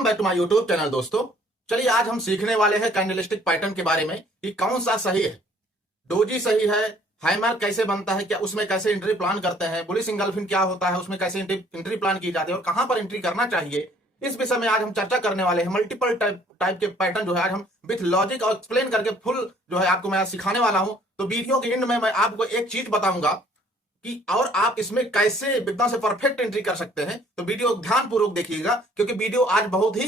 Welcome back to my YouTube channel दोस्तों। चलिए आज हम सीखने वाले हैं कैंडलस्टिक पैटर्न के बारे में कि कौन सा सही है। डोजी सही है, हैमर कैसे बनता है, क्या उसमें कैसे एंट्री प्लान करते हैं, बुलिश इंगल्फिंग क्या होता है, उसमें कैसे एंट्री प्लान की जाती है और कहां पर एंट्री करना चाहिए, इस विषय में आज हम चर्चा करने वाले हैं। मल्टीपल टाइप के पैटर्न जो है आज हम विथ लॉजिक और एक्सप्लेन करके फुल जो है आपको मैं सिखाने वाला हूं। तो वीडियो के एंड में मैं आपको एक चीज बताऊंगा कि और आप इसमें कैसे एकदम से परफेक्ट एंट्री कर सकते हैं। तो वीडियो ध्यानपूर्वक देखिएगा क्योंकि वीडियो आज बहुत ही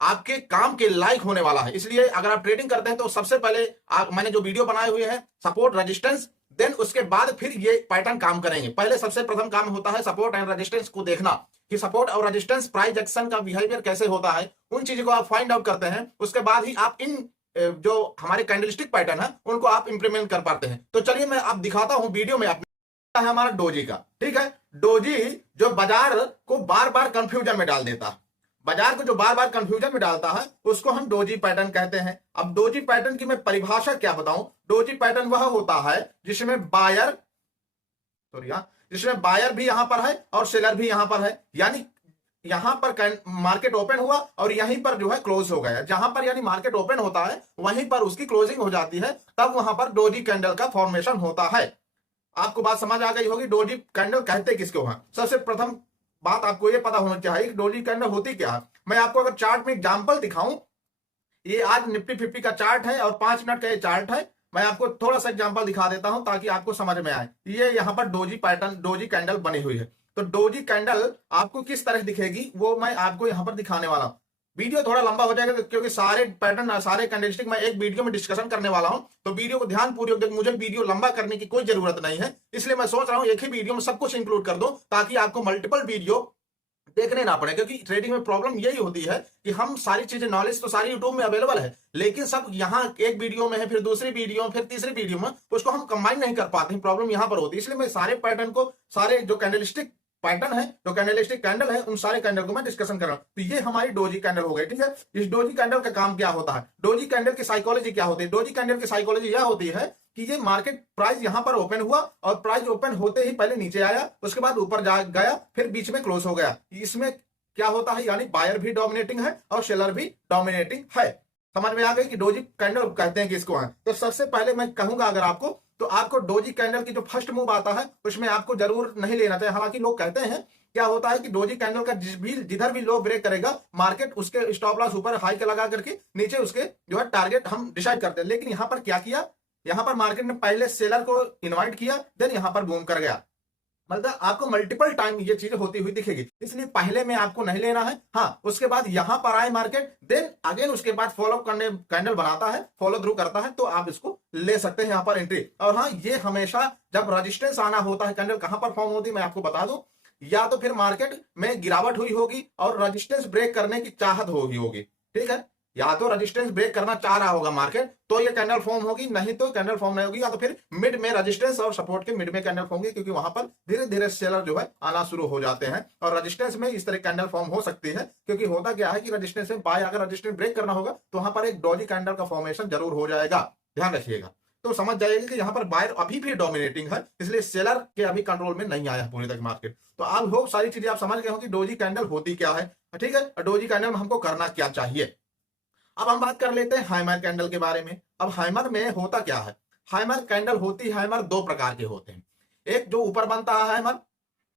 आपके काम के लायक होने वाला है। इसलिए अगर आप ट्रेडिंग करते हैं तो सबसे पहले मैंने जो वीडियो बनाए हुए हैं सपोर्ट रेजिस्टेंस, देन उसके बाद फिर ये पैटर्न काम करेंगे। पहले सबसे प्रथम काम होता है सपोर्ट एंड रेजिस्टेंस को देखना कि सपोर्ट और रेजिस्टेंस प्राइस एक्शन का बिहेवियर कैसे होता है, उन चीजों को आप फाइंड आउट करते हैं। उसके बाद ही आप इन जो हमारे कैंडलस्टिक पैटर्न है उनको आप इंप्लीमेंट कर पाते हैं। तो चलिए मैं आप दिखाता हूं वीडियो में। है हमारा डोजी का, ठीक है। डोजी जो बाजार को बार बार कंफ्यूजन में डाल देता है, बाजार को जो बार बार कंफ्यूजन में डालता है उसको हम डोजी पैटर्न कहते हैं। अब डोजी पैटर्न की मैं परिभाषा क्या बताऊं। डोजी पैटर्न वह होता है जिसमें बायर भी यहां पर है और सेलर भी यहां पर है, यानी यहां पर मार्केट ओपन हुआ और यहीं पर जो है क्लोज हो गया। जहां पर यानी मार्केट ओपन होता है वहीं पर उसकी क्लोजिंग हो जाती है, तब वहां पर डोजी कैंडल का फॉर्मेशन होता है। आपको बात समझ आ गई होगी डोजी कैंडल कहते किसको है। सबसे प्रथम बात आपको ये पता होना चाहिए कि डोजी कैंडल होती क्या है। मैं आपको अगर चार्ट में एग्जांपल दिखाऊं, ये आज निफ्टी 50 का चार्ट है और 5 मिनट का ये चार्ट है। मैं आपको थोड़ा सा एग्जांपल दिखा देता हूं ताकि आपको समझ में आए। ये यहाँ पर डोजी पैटर्न डोजी कैंडल बनी हुई है। तो डोजी कैंडल आपको किस तरह दिखेगी वो मैं आपको यहाँ पर दिखाने वाला हूं। वीडियो थोड़ा लंबा हो जाएगा क्योंकि सारे पैटर्न सारे कैंडलस्टिक मैं एक वीडियो में डिस्कशन करने वाला हूं। तो वीडियो को ध्यानपूर्वक देख, मुझे वीडियो लंबा करने की कोई जरूरत नहीं है, इसलिए मैं सोच रहा हूं एक ही वीडियो में सब कुछ इंक्लूड कर दूं ताकि आपको मल्टीपल वीडियो देखने ना पड़े। क्योंकि ट्रेडिंग में प्रॉब्लम यही होती है कि हम सारी चीजें नॉलेज तो सारी यूट्यूब में अवेलेबल है, लेकिन सब यहाँ एक वीडियो में है, फिर दूसरी वीडियो फिर तीसरी वीडियो में उसको हम कंबाइन नहीं कर पाते। प्रॉब्लम यहाँ पर होती है। इसलिए मैं सारे पैटर्न को, सारे जो कैंडलस्टिक पैटर्न है, जो कैंडलस्टिक कैंडल है, उन सारे कैंडल को मैं डिस्कशन कर रहा हूं। तो ये हमारी डोजी कैंडल हो गई, ठीक है। इस डोजी कैंडल का काम क्या होता है, डोजी कैंडल की साइकोलॉजी क्या होती है। डोजी कैंडल की साइकोलॉजी यह होती है कि ये मार्केट प्राइस यहां पर ओपन हुआ और प्राइस ओपन होते ही पहले नीचे आया, उसके बाद ऊपर जा गया, फिर बीच में क्लोज हो गया। इसमें क्या होता है, यानी बायर भी डोमिनेटिंग है और सेलर भी डोमिनेटिंग है। समझ में आ गई कि डोजी कैंडल कहते हैं किसको है। तो सबसे पहले मैं कहूंगा अगर आपको, तो आपको डोजी कैंडल की जो फर्स्ट मूव आता है उसमें आपको जरूर नहीं लेना चाहिए। हालांकि लोग कहते हैं क्या होता है कि डोजी कैंडल का जिधर भी लो ब्रेक करेगा मार्केट उसके स्टॉप लॉस ऊपर हाई के लगा करके नीचे उसके जो है टारगेट हम डिसाइड करते हैं। लेकिन यहां पर क्या किया, यहां पर मार्केट ने पहले सेलर को इन्वाइट किया, देन यहां पर बूम कर गया। मतलब आपको मल्टीपल टाइम ये चीज होती हुई दिखेगी, इसलिए पहले में आपको नहीं लेना है। हाँ, उसके बाद यहां पर आए मार्केट, देन अगेन उसके बाद फॉलो करने कैंडल बनाता है, फॉलो थ्रू करता है, तो आप इसको ले सकते हैं यहां पर एंट्री। और हाँ, ये हमेशा जब रजिस्टेंस आना होता है, कैंडल कहां पर फॉर्म होती है मैं आपको बता दूं, या तो फिर मार्केट में गिरावट हुई होगी और रजिस्टेंस ब्रेक करने की चाहत होगी, ठीक है। या तो रेजिस्टेंस ब्रेक करना चाह रहा होगा मार्केट तो ये कैंडल फॉर्म होगी, नहीं तो कैंडल फॉर्म नहीं होगी। या तो फिर मिड में रेजिस्टेंस और सपोर्ट के मिड में कैंडल फॉर्म होगी, क्योंकि वहां पर धीरे धीरे सेलर जो है आना शुरू हो जाते हैं और रेजिस्टेंस में इस तरह कैंडल फॉर्म हो सकती है। क्योंकि होता क्या है कि रेजिस्टेंस में बाय अगर रेजिस्टेंस ब्रेक करना होगा तो वहां पर एक डोजी कैंडल का फॉर्मेशन जरूर हो जाएगा, ध्यान रखिएगा। तो समझ जाइएगा कि यहाँ पर बायर अभी भी डोमिनेटिंग है, इसलिए सेलर के अभी कंट्रोल में नहीं आया पूरी तक मार्केट। तो आप लोग सारी चीजें आप समझ गए हो कि डोजी कैंडल होती क्या है, ठीक है। डोजी कैंडल में हमको करना क्या चाहिए। अब हम बात कर लेते हैं हैमर कैंडल के बारे में। अब हैमर में होता क्या है, हैमर कैंडल होती है, हैमर दो प्रकार के होते हैं। एक जो ऊपर बनता है हैमर,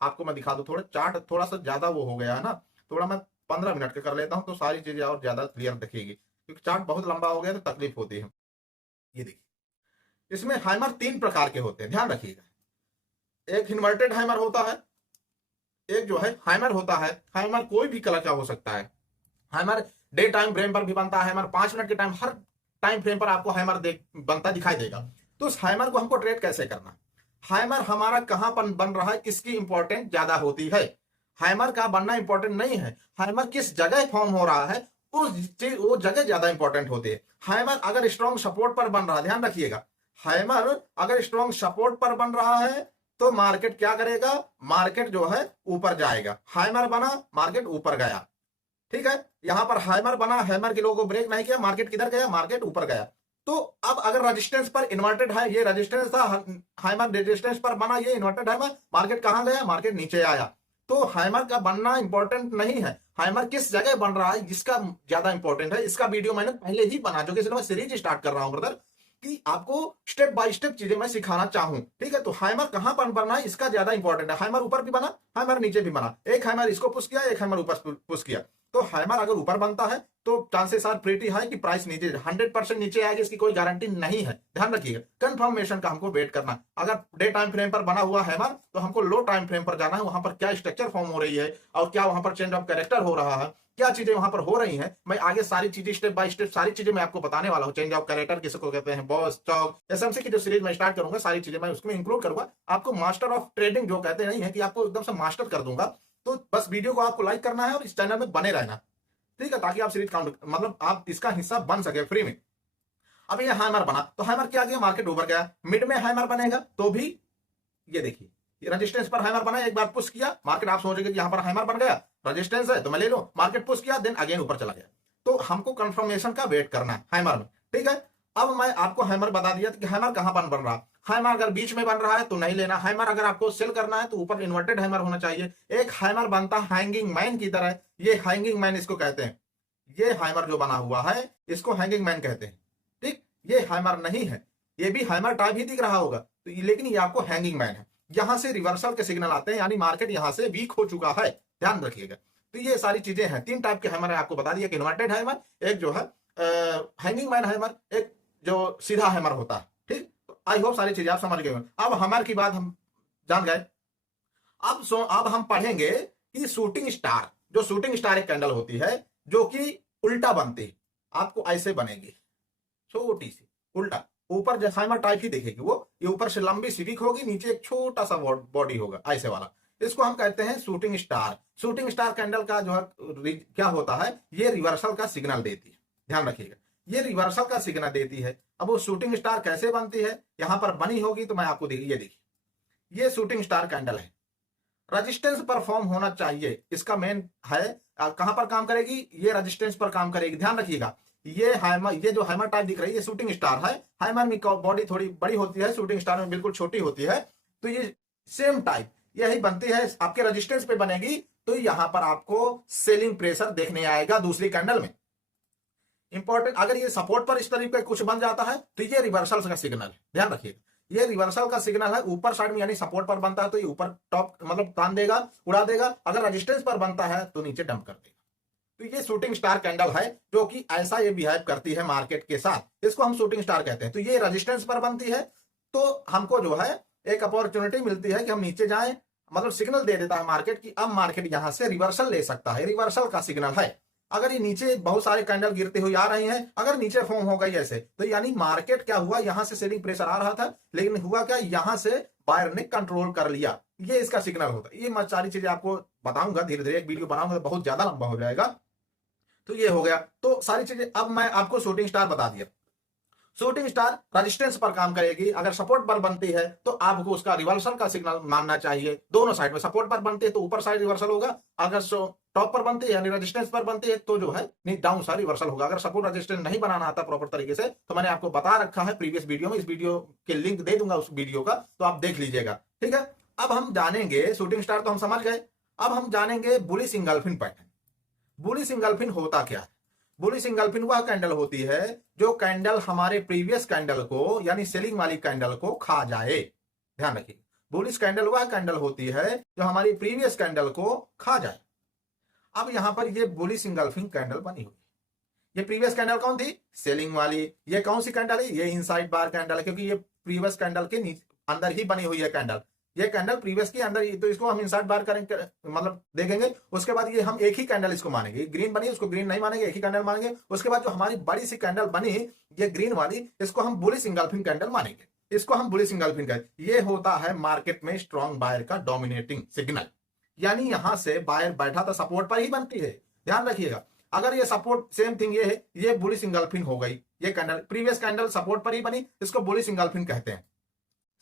आपको मैं दिखा दूं, थोड़ा चार्ट थोड़ा सा ज्यादा वो हो गया है ना, थोड़ा मैं 15 मिनट का कर लेता हूं तो सारी चीजें और ज्यादा क्लियर दिखेगी, क्योंकि चार्ट बहुत लंबा हो गया तो तकलीफ होती है। ये देखिए, इसमें हैमर 3 प्रकार के होते हैं, ध्यान रखिएगा। एक इन्वर्टेड हैमर होता है, एक जो है हैमर होता है, हैमर कोई भी कलर का हो सकता है। हैमर डे टाइम फ्रेम पर भी बनता है, हैमर 5 मिनट के टाइम, हर टाइम फ्रेम पर आपको हैमर बनता दिखाई देगा। तो उस हैमर को हमको ट्रेड कैसे करना, हैमर हमारा कहां पर बन रहा है, किसकी इंपॉर्टेंट ज्यादा होती है। हैमर का बनना इंपॉर्टेंट नहीं है, हैमर किस जगह फॉर्म हो रहा है वो जगह ज्यादा इंपॉर्टेंट होती है। हैमर अगर स्ट्रॉन्ग सपोर्ट पर बन रहा है, ध्यान रखिएगा, हैमर अगर स्ट्रॉन्ग सपोर्ट पर बन रहा है तो मार्केट क्या करेगा, मार्केट जो है ऊपर जाएगा। हैमर बना, मार्केट ऊपर गया, ठीक है। यहां पर हैमर बना, हैमर के लोगों को ब्रेक नहीं किया, मार्केट किधर गया, मार्केट ऊपर गया। तो अब अगर रेजिस्टेंस पर इन्वर्टेड है, ये रेजिस्टेंस था, हैमर रेजिस्टेंस पर बना, ये इन्वर्टेड हैमर, मार्केट कहां गया, मार्केट नीचे आया। तो हैमर का बनना इंपॉर्टेंट नहीं है, हैमर किस जगह बन रहा है इसका ज्यादा इंपॉर्टेंट है। इसका वीडियो मैंने पहले ही बना चुके, इसलिए मैं सीरीज स्टार्ट कर रहा हूं ब्रदर, कि आपको स्टेप बाय स्टेप चीजें मैं सिखाना चाहूं। ठीक है, तो हैमर कहां पर बनना है इसका ज्यादा इंपॉर्टेंट है। हैमर ऊपर भी बना, हैमर नीचे भी बना, एक हैमर इसको पुश किया, एक हैमर ऊपर पुश किया। तो हैमर अगर ऊपर बनता है तो चांसेस आर प्रीटी हाई कि प्राइस नीचे 100% नीचे आएगी, इसकी कोई गारंटी नहीं है, ध्यान रखिएगा। कंफर्मेशन का हमको वेट करना। अगर डे टाइम फ्रेम पर बना हुआ हैमर तो हमको लो टाइम फ्रेम पर जाना है, वहां पर क्या स्ट्रक्चर फॉर्म हो रही है और क्या वहां पर चेंज ऑफ कैरेक्टर हो रहा है, क्या चीजें वहां पर हो रही हैं, मैं आगे सारी चीजें स्टेप बाय स्टेप सारी चीजें मैं आपको बताने वाला हूं। चेंज ऑफ कैरेक्टर किसको कहते हैं, बॉस, चौक, एसएमसी की जो सीरीज मैं स्टार्ट करूंगा सारी चीजें मैं उसमें इंक्लूड करूंगा। आपको मास्टर ऑफ ट्रेडिंग जो कहते नहीं है कि आपको एकदम से मास्टर कर दूंगा। तो बस वीडियो को आपको लाइक करना है और इस चैनल में बने रहना, ठीक है, ताकि आप सीरीज काउंट मतलब आप इसका हिस्सा बन सके फ्री में। अब ये हैमर बना तो हैमर क्या किया, मार्केट ऊपर गया, मिड में हैमर बनेगा तो भी ये देखिए रेजिस्टेंस पर हैमर बना, एक बार पुश किया मार्केट, आप सोचेंगे कि यहां पर हैमर बन गया, रेजिस्टेंस है तो मैं ले लूं, मार्केट पुश किया, देन अगेन ऊपर चला गया। तो हमको कंफर्मेशन का वेट करना है हैमर में, ठीक है। अब मैं आपको हैमर बता दिया कि हैमर कहां पर बन रहा। हैमर अगर बीच में बन रहा है तो नहीं लेना। हैमर अगर आपको सेल करना है तो ऊपर इन्वर्टेड हैमर होना चाहिए। एक हैमर बनता हैंगिंग मैन की तरह, ये हैंगिंग मैन इसको कहते हैं। ये हैमर जो बना हुआ है इसको हैंगिंग मैन कहते हैं, ठीक। ये हैमर नहीं है, ये भी हैमर टाइप ही दिख रहा होगा तो लेकिन ये आपको हैंगिंग मैन है। यहां से रिवर्सल के सिग्नल आते हैं, यानी मार्केट यहां से वीक हो चुका है, ध्यान रखिएगा। तो ये सारी चीजें हैं। तीन टाइप के हैमर है, आपको बता दिया कि इन्वर्टेड हैमर, एक जो है हैंगिंग मैन हैमर, एक जो सीधा हैमर होता है, ठीक। तो आई होप सारी चीजें आप समझ गए। अब हैमर की बात हम जान गए। अब हम पढ़ेंगे कि शूटिंग स्टार, जो शूटिंग स्टार एक कैंडल होती है जो कि उल्टा बनती है, आपको ऐसे बनेगी, छोटी सी उल्टा, ऊपर जैसाइमर टाइप ही दिखेगी वो, ये ऊपर से लंबी सिविक होगी, नीचे एक छोटा सा बॉडी होगा ऐसे वाला। इसको हम कहते हैं shooting star. Shooting star candle का जो है क्या होता है, ये रिवर्सल का सिग्नल देती है, ध्यान रखिएगा, ये रिवर्सल का सिग्नल देती है। अब वो शूटिंग स्टार कैसे बनती है, यहां पर बनी होगी तो मैं आपको देखिए, ये देखिए ये शूटिंग स्टार कैंडल है। रजिस्टेंस पर फॉर्म होना चाहिए, इसका मेन है। कहां पर काम करेगी, ये रजिस्टेंस पर काम करेगी, ध्यान रखिएगा। ये हैमर, ये जो हैमर टाइप दिख रही है ये शूटिंग स्टार है। हैमर में बॉडी थोड़ी बड़ी होती है, शूटिंग स्टार में बिल्कुल छोटी होती है। तो ये सेम टाइप यही बनती है, आपके रजिस्टेंस पे बनेगी तो यहां पर आपको सेलिंग प्रेशर देखने आएगा दूसरी कैंडल में। इंपॉर्टेंट, अगर ये सपोर्ट पर इस तरीके का कुछ बन जाता है तो ये रिवर्सल का सिग्नल है, ध्यान रखिएगा। ये रिवर्सल का सिग्नल है, ऊपर साइड में यानी सपोर्ट पर बनता है तो ये ऊपर टॉप मतलब तान देगा, उड़ा देगा। अगर रेजिस्टेंस पर बनता है तो नीचे डंप कर देगा। तो ये शूटिंग स्टार कैंडल है जो कि ऐसा ये बिहेव करती है मार्केट के साथ, इसको हम शूटिंग स्टार कहते हैं। तो ये रेजिस्टेंस पर बनती है तो हमको जो है एक अपॉर्चुनिटी मिलती है कि हम नीचे जाएं, मतलब सिग्नल दे देता है मार्केट की अब मार्केट यहां से रिवर्सल ले सकता है, रिवर्सल का सिग्नल है। अगर ये नीचे बहुत सारे कैंडल गिरते हुए आ रहे हैं, अगर नीचे फॉर्म हो गई ऐसे, तो यानी मार्केट क्या हुआ, यहां से सेलिंग प्रेशर आ रहा था लेकिन हुआ क्या, यहां से बायर ने कंट्रोल कर लिया, ये इसका सिग्नल होता है। ये मैं सारी चीजें आपको बताऊंगा धीरे धीरे, एक वीडियो बनाऊंगा तो बहुत ज्यादा लंबा हो जाएगा। तो ये हो गया, तो सारी चीजें अब मैं आपको शूटिंग स्टार बता दिया। शूटिंग स्टार रेजिस्टेंस पर काम करेगी, अगर सपोर्ट पर बनती है तो आपको उसका रिवर्सल का सिग्नल मानना चाहिए। दोनों साइड में सपोर्ट पर बनती है तो ऊपर साइड रिवर्सल होगा, अगर टॉप पर बनती है यानी रेजिस्टेंस पर बनती है तो जो है डाउन साइड रिवर्सल होगा। अगर सपोर्ट रेजिस्टेंस नहीं बनाना आता प्रॉपर तरीके से तो मैंने आपको बता रखा है प्रीवियस वीडियो में, इस वीडियो के लिंक दे दूंगा उस वीडियो का, तो आप देख लीजिएगा, ठीक है। अब हम जानेंगे शूटिंग स्टार तो हम समझ गए, अब हम जानेंगे बुलिश इंगल्फिन पैटर्न। बुलिश इंगल्फिन होता क्या है, बुलिश इंगल्फिन वह कैंडल होती है जो कैंडल हमारे प्रीवियस कैंडल को यानी सेलिंग वाली कैंडल को खा जाए, ध्यान रखिए। बुलिश कैंडल वह कैंडल होती है जो हमारी प्रीवियस कैंडल को खा जाए। अब यहां पर ये बुलिश इंगल्फिंग कैंडल बनी हुई, ये प्रीवियस कैंडल कौन थी, सेलिंग वाली। ये कौन सी कैंडल है, ये इनसाइड बार कैंडल है, क्योंकि ये प्रीवियस कैंडल के अंदर ही बनी हुई है कैंडल। ये कैंडल प्रीवियस के अंदर ही, तो इसको हम इनसाइड बार करेंगे मतलब देखेंगे। उसके बाद ये हम एक ही कैंडल इसको मानेंगे, ग्रीन बनी उसको ग्रीन नहीं मानेंगे, एक ही कैंडल मानेंगे। उसके बाद जो हमारी बड़ी सी कैंडल बनी ये ग्रीन वाली, इसको हम बुलिश इंगल्फिंग कैंडल मानेंगे, इसको हम बुलिश इंगल्फिंग कैंडल। ये होता है मार्केट में स्ट्रॉन्ग बायर का डोमिनेटिंग सिग्नल, यानी यहां से बायर बैठा था सपोर्ट पर ही बनती है, ध्यान रखिएगा। अगर ये सपोर्ट सेम थिंग ये है, ये बुलिश इंगल्फिन हो गई। ये कैंडल प्रीवियस कैंडल सपोर्ट पर ही बनी, इसको बुलिश इंगल्फिन कहते हैं।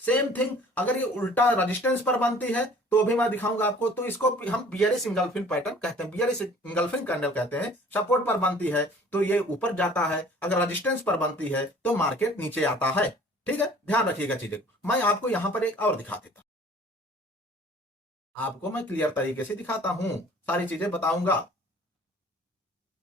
सेम थिंग अगर ये उल्टा रेजिस्टेंस पर बनती है तो भी मैं दिखाऊंगा आपको, तो इसको हम बियरिश इंगल्फिन पैटर्न कहते हैं, बियरिश इंगल्फिन कैंडल कहते हैं। सपोर्ट पर बनती है तो ये ऊपर जाता है, अगर रेजिस्टेंस पर बनती है तो मार्केट नीचे आता है, ठीक है। ध्यान रखिएगा चीजें। मैं आपको यहां पर एक और दिखा देता हूं। आपको मैं क्लियर तरीके से दिखाता हूं, सारी चीजें बताऊंगा।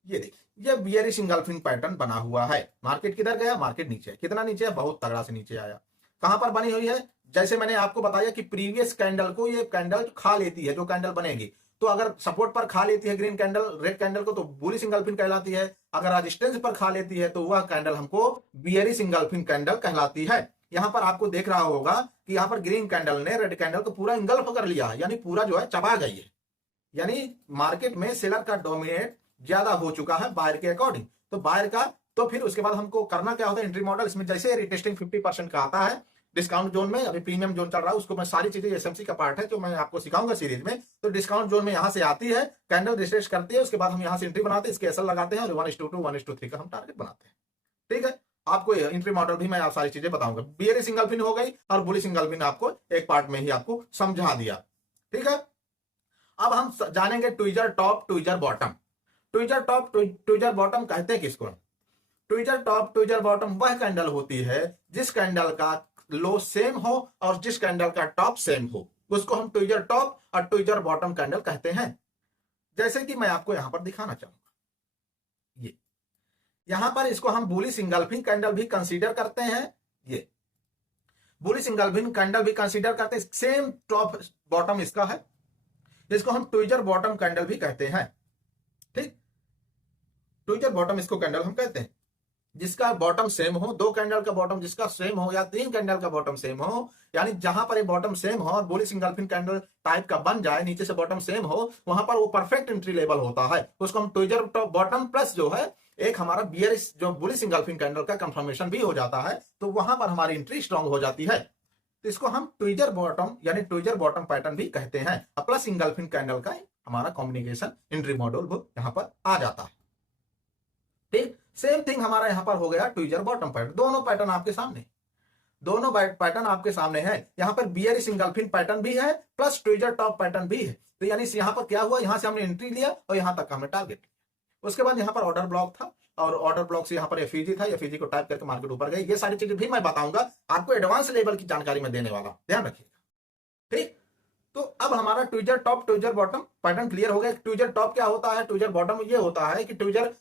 ये देखिए, ये बियरिश इंगल्फिंग पैटर्न बना हुआ है। मार्केट किधर गया? मार्केट नीचे। कितना नीचे है? बहुत तगड़ा से नीचे आया। कहां पर बनी हुई है? जैसे मैंने आपको बताया कि प्रीवियस कैंडल को ये कैंडल खा लेती है, जो कैंडल बनेगी, तो अगर सपोर्ट पर खा लेती है ग्रीन कैंडल रेड कैंडल को, तो बुलिश इंगल्फिंग कहलाती है। अगर रेजिस्टेंस पर खा लेती है तो वह कैंडल हमको बियरिश इंगल्फिंग कैंडल कहलाती है। यहां पर आपको देख रहा होगा कि यहां पर ग्रीन कैंडल ने रेड कैंडल को पूरा इंगल्फ कर लिया है, यानी पूरा जो है चबा गई है। यानी मार्केट में सेलर का डोमिनेट ज्यादा हो चुका है बायर के अकॉर्डिंग। तो बायर का, तो फिर उसके बाद हमको करना क्या होता है? Entry model. इसमें जैसे रिटेस्टिंग 50% का आता है डिस्काउंट जोन में, अभी प्रीमियम जोन चल रहा है, उसको मैं सारी चीजें एसएमसी का पार्ट है जो मैं आपको सिखाऊंगा सीरीज में। तो डिस्काउंट जोन में यहां से आती है, कैंडल रिटेस्ट करती है, उसके बाद हम यहां से एंट्री बनाते हैं, इसके एसएल लगाते हैं और 1:2 1:3 का हम टारगेट बनाते हैं। ठीक है, आपको एंट्री मॉडल भी मैं आप सारी चीजें बताऊंगा। बियरिश इंगल्फिंग हो गई और बुलिश इंगल्फिंग आपको एक पार्ट में ही आपको समझा दिया। ठीक है, अब हम जानेंगे tweezer top tweezer bottom. Tweezer top tweezer bottom कहते हैं किसको? ट्विजर टॉप ट्विजर बॉटम वह कैंडल होती है जिस कैंडल का लो सेम हो और जिस कैंडल का टॉप सेम हो, उसको हम ट्विजर टॉप और ट्विजर बॉटम कैंडल कहते हैं। जैसे कि मैं आपको यहां पर दिखाना चाहूंगा, ये यहां पर इसको हम बुलिश इंगल्फिंग कैंडल भी कंसीडर करते हैं। ये बुलिश इंगल्फिंग कैंडल भी कंसीडर करते हैं। सेम टॉप बॉटम इसका है, इसको हम ट्विजर बॉटम कैंडल भी कहते हैं। ठीक, ट्विजर बॉटम इसको कैंडल हम कहते हैं जिसका बॉटम सेम हो, दो कैंडल का बॉटम जिसका सेम हो या तीन कैंडल का बॉटम सेम हो, यानी जहां पर ये बॉटम सेम हो और बुलिश इंगल्फिंग कैंडल टाइप का बन जाए, नीचे से बॉटम सेम हो, वहां पर वो परफेक्ट एंट्री लेवल होता है। उसको हम ट्विजर टॉप बॉटम प्लस जो है एक हमारा बियरिश जो बुलिश इंगल्फिंग कैंडल का कंफर्मेशन भी हो जाता है, तो वहां पर हमारी एंट्री स्ट्रांग हो जाती है। तो इसको हम ट्विजर बॉटम यानी ट्विजर बॉटम पैटर्न भी कहते हैं। प्लस इंगल्फिंग कैंडल का हमारा कॉम्बिनेशन एंट्री मॉडल वो यहां पर आ जाता है। ठीक, सेम थिंग हमारा यहां पर हो गया ट्विजर बॉटम पैटर्न। दोनों पैटर्न आपके सामने, दोनों पैटर्न आपके सामने है। यहां पर बियरिश इंगल्फिंग पैटर्न भी है प्लस ट्विजर टॉप पैटर्न भी है। तो यानी यहां पर क्या हुआ, यहां से हमने एंट्री लिया और यहां तक हमने टारगेट लिया। उसके बाद यहां पर ऑर्डर ब्लॉक था और ऑर्डर ब्लॉक से यहां पर एफईजी था, एफईजी को टाइप करके मार्केट ऊपर गई। ये सारी चीजें भी मैं बताऊंगा आपको, एडवांस लेवल की जानकारी में देने वाला, ध्यान रखिएगा। ठीक, तो अब हमारा tweezer top tweezer bottom pattern clear हो गया। ट्विजर टॉप क्या होता है, ट्विजर बॉटम ये होता है कि ट्विजर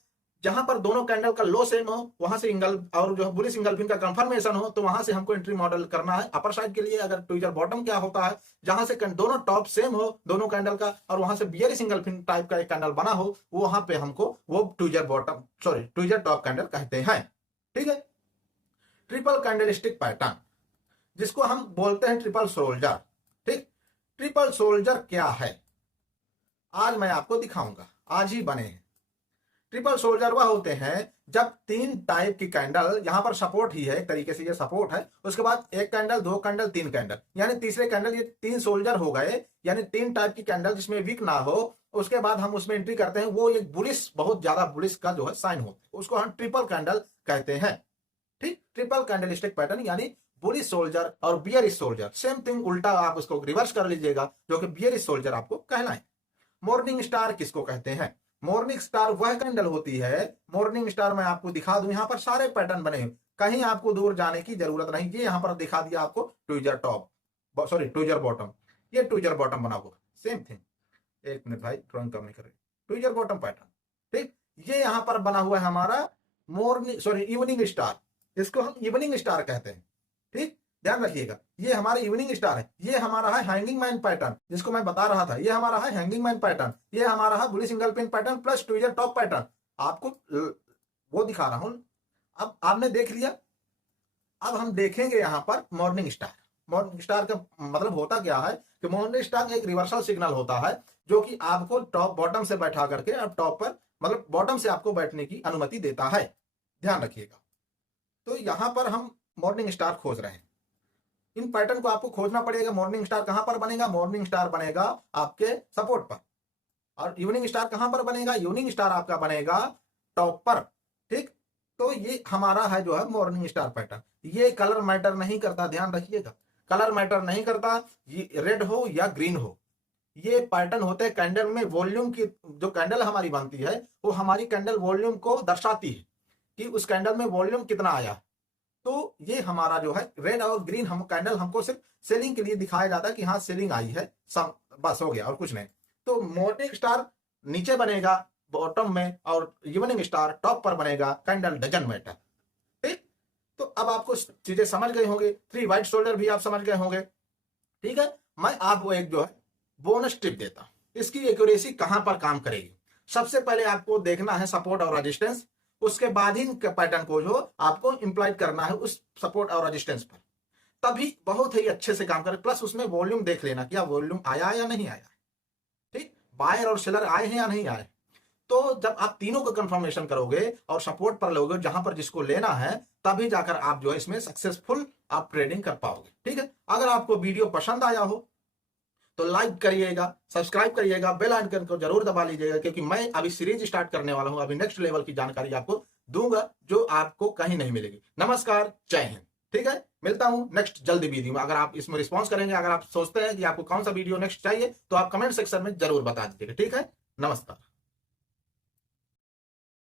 जहां पर दोनों कैंडल का लो सेम हो, वहां से इंगल और जो बुलिश इंगल्फिंग का कंफर्मेशन हो, तो वहां से हमको एंट्री मॉडल करना है अपर साइड के लिए। अगर ट्विजर बॉटम क्या होता है, जहां से दोनों टॉप सेम हो दोनों कैंडल का और वहां से बियरिश इंगल्फिंग टाइप का एक कैंडल बना हो, वहां पे हमको वो tweezer bottom tweezer top candle कहते हैं। ठीक है, ट्रिपल कैंडलस्टिक पैटर्न जिसको हम बोलते हैं ट्रिपल सोल्जर। ठीक, ट्रिपल सोल्जर क्या है आज मैं आपको दिखाऊंगा, आज ही बने हैं। ट्रिपल सोल्जर वह होते हैं जब तीन टाइप की कैंडल, यहां पर सपोर्ट ही है एक तरीके से, ये सपोर्ट है, उसके बाद एक कैंडल दो कैंडल तीन कैंडल, यानी तीसरे कैंडल, ये तीन सोल्जर हो गए, यानी तीन टाइप की कैंडल जिसमें वीक ना हो, उसके बाद हम उसमें एंट्री करते हैं। वो एक बुलिश, बहुत ज्यादा बुलिश का जो है साइन होता है, उसको हम ट्रिपल कैंडल कहते हैं। ठीक, ट्रिपल कैंडलस्टिक पैटर्न यानी बुलिश सोल्जर और बियरिश सोल्जर, सेम थिंग, उल्टा आप उसको रिवर्स कर लीजिएगा, जो कि बियरिश सोल्जर आपको कहना है। मॉर्निंग स्टार किसको कहते हैं? मॉर्निंग स्टार वह कैंडल होती है, मॉर्निंग स्टार मैं आपको दिखा दूं, यहां पर सारे पैटर्न बने हैं, कहीं आपको दूर जाने की जरूरत नहीं। ये यहां पर दिखा दिया आपको ट्विजर टॉप, ट्विजर बॉटम, ये ट्विजर बॉटम बना हुआ, सेम थिंग। एक मिनट भाई, ड्रॉइंग कम नहीं कर रही, ट्विजर बॉटम पैटर्न। ठीक, ये यहां पर बना हुआ है हमारा इवनिंग स्टार, इसको हम इवनिंग स्टार कहते हैं। ठीक, ध्यान रखिएगा, ये हमारा इवनिंग स्टार है। ये हमारा है हैंगिंग मैन पैटर्न जिसको मैं बता रहा था, ये हमारा है हैंगिंग मैन पैटर्न, ये हमारा है bullish engulfing pattern plus tweezer top pattern. आपको वो दिखा रहा हूं, अब आपने देख लिया। अब हम देखेंगे यहां पर मॉर्निंग स्टार। मॉर्निंग स्टार का मतलब होता क्या है कि मॉर्निंग स्टार एक रिवर्सल सिग्नल होता है जो कि आपको टॉप बॉटम से बैठा करके अब टॉप पर, मतलब बॉटम से आपको बैठने की अनुमति देता है, ध्यान रखिएगा। तो यहां पर हम मॉर्निंग स्टार खोज रहे हैं, इन पैटर्न को आपको खोजना पड़ेगा। मॉर्निंग स्टार कहां पर बनेगा? मॉर्निंग स्टार बनेगा आपके सपोर्ट पर, और इवनिंग स्टार कहां पर बनेगा? इवनिंग स्टार आपका बनेगा टॉप पर। ठीक, तो ये हमारा है जो है मॉर्निंग स्टार पैटर्न। ये कलर मैटर नहीं करता, ध्यान रखिएगा, कलर मैटर नहीं करता, ये रेड हो या ग्रीन हो, ये पैटर्न होते हैं कैंडल में वॉल्यूम की। जो कैंडल हमारी बनती है वो हमारी कैंडल वॉल्यूम को दर्शाती है कि उस कैंडल में वॉल्यूम कितना आया। तो ये हमारा जो है रेड और ग्रीन हम कैंडल हमको सिर्फ सेलिंग के लिए दिखाया जाता है कि हाँ सेलिंग आई है, सब बस हो गया और कुछ नहीं। तो मॉर्निंग स्टार नीचे बनेगा बॉटम में और इवनिंग स्टार टॉप पर बनेगा, कैंडल डजंट मैटर। ठीक, तो अब आपको चीजें समझ गए होंगे, 3 वाइट शोल्डर भी आप समझ गए होंगे। ठीक है, मैं आपको एक जो है बोनस टिप देता हूं, इसकी एक्यूरेसी कहां पर काम करेगी। सबसे पहले आपको देखना है सपोर्ट और रेजिस्टेंस, उसके बाद ही पैटर्न को जो आपको इंप्लाइड करना है उस सपोर्ट और रेजिस्टेंस पर, तभी बहुत ही अच्छे से काम करे। प्लस उसमें वॉल्यूम देख लेना, क्या वॉल्यूम आया या नहीं आया। ठीक, बायर और सेलर आए हैं या नहीं आए। तो जब आप तीनों को कंफर्मेशन करोगे और सपोर्ट पर लोगे जहां पर जिसको लेना है, तभी जाकर आप जो है इसमें सक्सेसफुल आप ट्रेडिंग कर पाओगे। ठीक है, अगर आपको वीडियो पसंद आया हो तो लाइक करिएगा, सब्सक्राइब करिएगा, बेल आइकन को जरूर दबा लीजिएगा, क्योंकि मैं अभी सीरीज स्टार्ट करने वाला हूं, अभी नेक्स्ट लेवल की जानकारी आपको दूंगा जो आपको कहीं नहीं मिलेगी। नमस्कार, जय हिंद। ठीक है, मिलता हूं नेक्स्ट जल्दी वीडियो में। अगर आप इसमें रिस्पॉन्स करेंगे, अगर आप सोचते हैं कि आपको कौन सा वीडियो नेक्स्ट चाहिए, तो आप कमेंट सेक्शन में जरूर बता दीजिएगा। ठीक है, नमस्कार।